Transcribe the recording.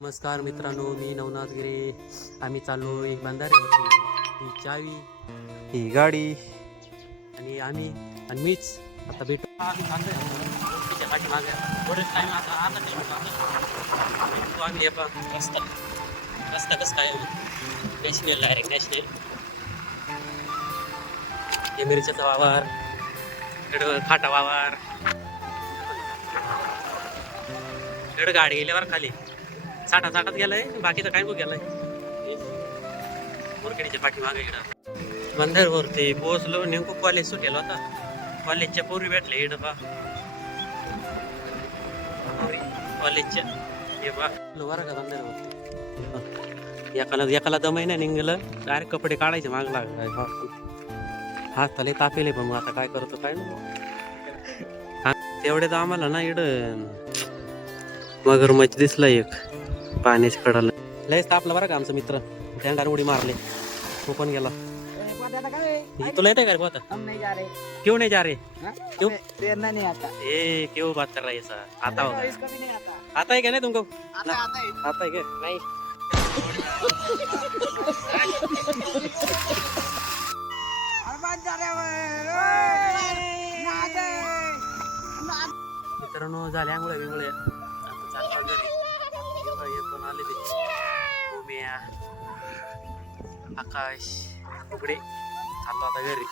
नमस्कार मित्रांनो, मी नवनाथ गिरे. आम्ही चाललो एक बंधाऱ्यावरती. ही चावी, ही गाडी आणि आम्ही आणि मीच आता भेटू. आम्ही चाललोय पाठीमागे थोडेच टाइम आता आम्ही रस्ता रस्ता कसं काय नॅशनल, डायरेक्ट नॅशनल. मिरच्याचा वावर, खाटा वावर, गाडी गेल्यावर खाली साठात गेलाय. बाकीचं काय गेलाय मुरकडीच्या पाठीमागे इकडं बंदरवरती पोहोचलो. नेमकं कॉलेज सुटेल होता. कॉलेजच्या पूर्वी भेटले इकडं बा कॉलेजच्या हे बा बरं का बंदरवरती. एकाला दमाई नाही निघलं. डायरेक्ट कपडे काढायचे माग लागलाय. हात तले तापेले. पण मग आता काय करतो काय ना. तेवढे तर आम्हाला ना इकडं मगरमच्छ दिसला एक पाण्याच्या कडाला. लयच तापला बरं का आमचा मित्र. टँगार उडी मारले. तो पण गेला. तुला येते का रे आता? क्यों नहीं जा रहे? क्यों तैरना नहीं आता? ए क्यों बात कर रहा है ऐसा? आता होगा. इसको भी नहीं आता. आता है क्या नहीं तुमको? आता है. आता है क्या? नहीं. मित्रांनो झाले आंघोळ्या बिंगोळ्या. आता चालतो घरी. पण आले ते उम्या, आकाश, उघडे. चाललो आता घरी.